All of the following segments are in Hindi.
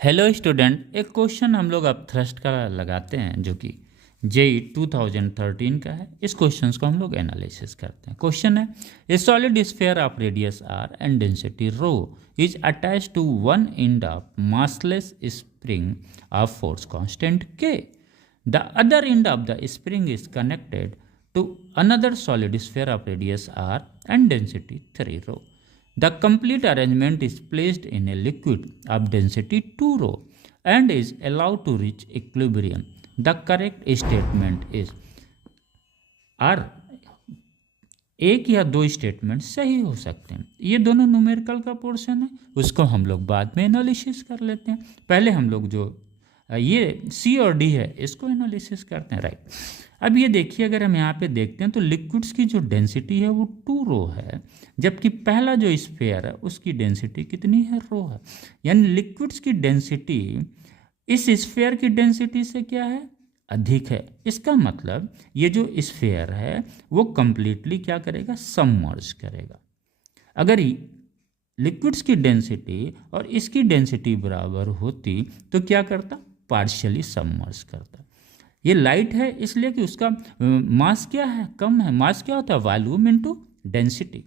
हेलो स्टूडेंट, एक क्वेश्चन हम लोग अब थ्रस्ट का लगाते हैं जो कि जेई 2013 का है। इस क्वेश्चन को हम लोग एनालिसिस करते हैं। क्वेश्चन है, a solid sphere of radius R and density rho is attach to one end of massless spring of force constant K. The other end of the spring is connected to another solid sphere of radius R and density 3 rho. The complete arrangement is placed in a liquid of density 2 rho and is allowed to reach equilibrium. The correct statement is R. एक या दो स्टेटमेंट सही हो सकते हैं। ये दोनों न्यूमेरिकल का पोर्शन है, उसको हम लोग बाद में एनालिसिस कर लेते हैं। पहले हम लोग जो ये सी और डी है इसको एनालिसिस करते हैं, राइट। अब ये देखिए, अगर हम यहाँ पे देखते हैं तो लिक्विड्स की जो डेंसिटी है वो 2 रो है, जबकि पहला जो स्फीयर है उसकी डेंसिटी कितनी है, रो है। यानी लिक्विड्स की डेंसिटी इस स्फीयर की डेंसिटी से क्या है, अधिक है। इसका मतलब ये जो स्फीयर है वो कंप्लीटली क्या करेगा, सबमर्ज करेगा। अगर लिक्विड्स की डेंसिटी और इसकी डेंसिटी बराबर होती तो क्या करता, पार्शियली सबमर्ज करता। ये लाइट है इसलिए कि उसका मास क्या है, कम है। मास क्या होता है, volume into density.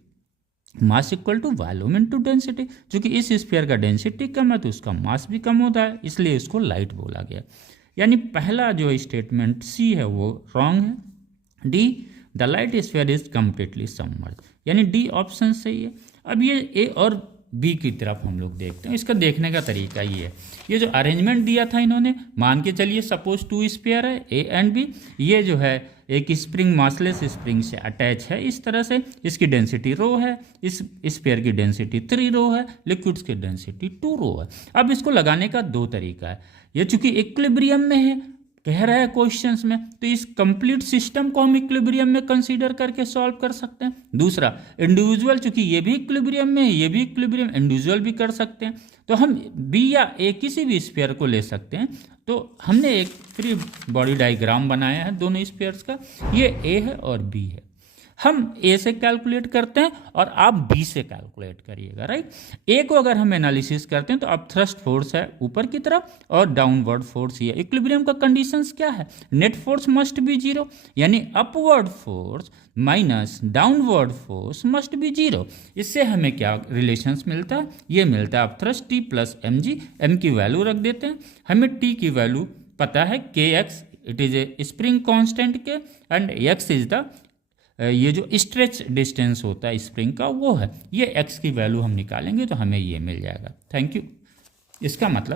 Mass equal to volume into density. चूंकि इस स्फीयर का डेंसिटी कम है तो उसका मास भी कम होता है, इसलिए इसको लाइट बोला गया। यानी पहला जो स्टेटमेंट सी है वो रॉन्ग है। D, the light sphere is completely submerge, यानी डी ऑप्शन सही है। अब ये ए और बी की तरफ हम लोग देखते हैं। इसका देखने का तरीका ये है, ये जो अरेंजमेंट दिया था इन्होंने, मान के चलिए सपोज 2 स्फीयर है ए एंड बी। ये जो है एक स्प्रिंग मासलेस स्प्रिंग से अटैच है इस तरह से, इसकी डेंसिटी रो है, इस स्फीयर की डेंसिटी 3 रो है, लिक्विड्स की डेंसिटी 2 रो है। अब इसको लगाने का 2 तरीका है। ये चूंकि इक्विलिब्रियम में है कह रहा है क्वेश्चंस में, तो इस कंप्लीट सिस्टम को हम इक्विलिब्रियम में कंसीडर करके सॉल्व कर सकते हैं। दूसरा, इंडिविजुअल, चूंकि ये भी इक्विलिब्रियम में है, ये भी इक्विलिब्रियम, इंडिविजुअल भी कर सकते हैं। तो हम बी या ए किसी भी स्फीयर को ले सकते हैं। तो हमने एक फ्री बॉडी डायग्राम बनाया है दोनों स्फीयर्स का, ये ए है और बी है। हम ए से कैलकुलेट करते हैं और आप बी से कैलकुलेट करिएगा, राइट। ए को अगर हम एनालिसिस करते हैं तो अब थ्रस्ट फोर्स है ऊपर की तरफ और डाउनवर्ड फोर्स ये। इक्विलिब्रियम का कंडीशंस क्या है, नेट फोर्स मस्ट बी 0, यानी upward force minus downward force must be 0। इससे हमें क्या रिलेशंस मिलता है, ये मिलता है अब thrust T plus M G. M की वैल्यू रख देते हैं, हमें टी की वैल्यू पता है के x, it is a spring constant के, एंड एक्स इज द ये जो स्ट्रेच डिस्टेंस होता है स्प्रिंग का वो है। ये एक्स की वैल्यू हम निकालेंगे तो हमें ये मिल जाएगा। Thank you. इसका मतलब